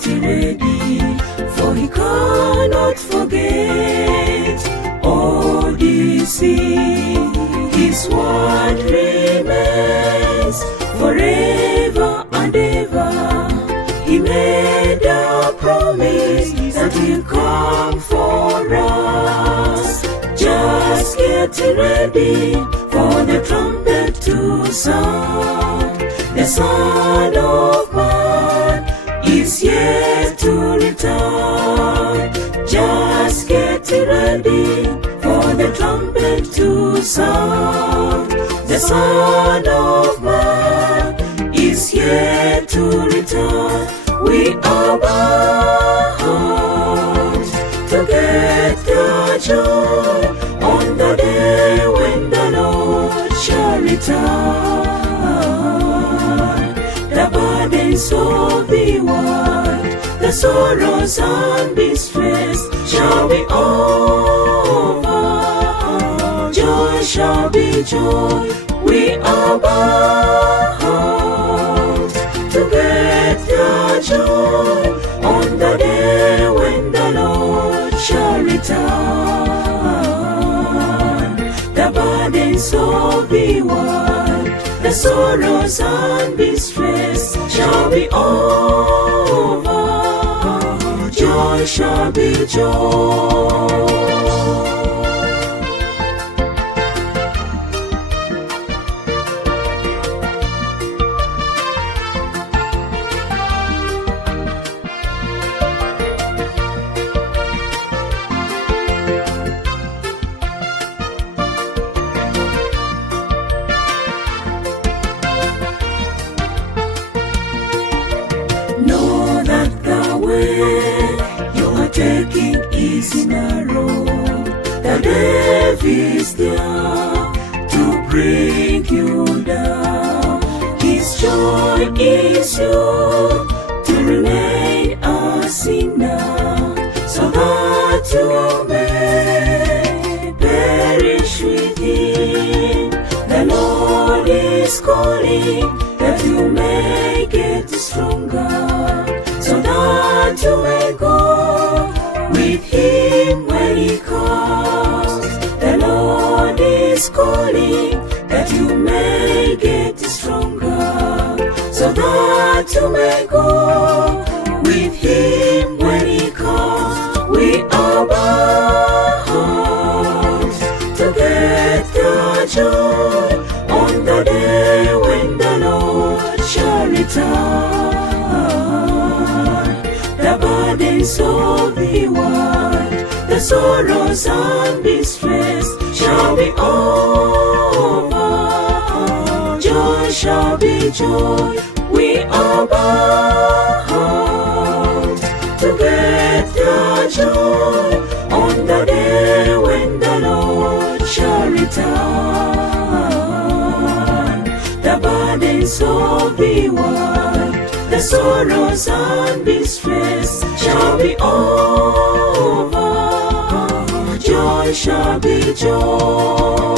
getting ready, for he cannot forget all deceit. His word remains forever and ever. He made a promise that he'll come for us. Just getting ready for the trumpet to sound. The Son of Man is yet to return. Just getting ready for the trumpet to sound. The Son of Man is yet to return. We are bound to get the joy on the day when the Lord shall return. The burdens of the world, the sorrows and distress shall be over. Joy shall be joy. We are bound to get the joy on the day when the Lord shall return. The burdens of the world, the sorrows and distress shall be over. Joy shall be joy. Know that the way you are taking is narrow. The devil is there to bring you down. His joy is you to remain a sinner, so that you may perish with him. The Lord is calling that you may get stronger, so that you may go with him when he comes. The Lord is calling that you may get stronger, so that you may go with him when he comes. We are bound to get the joy on the day when the Lord shall return. The burdens of the world, the sorrows and distress shall be over. Joy shall be joy. We are bound to get the joy on the day when the Lord shall return. The burdens of the world, the sorrows and distress shall be over. Joy shall be joy.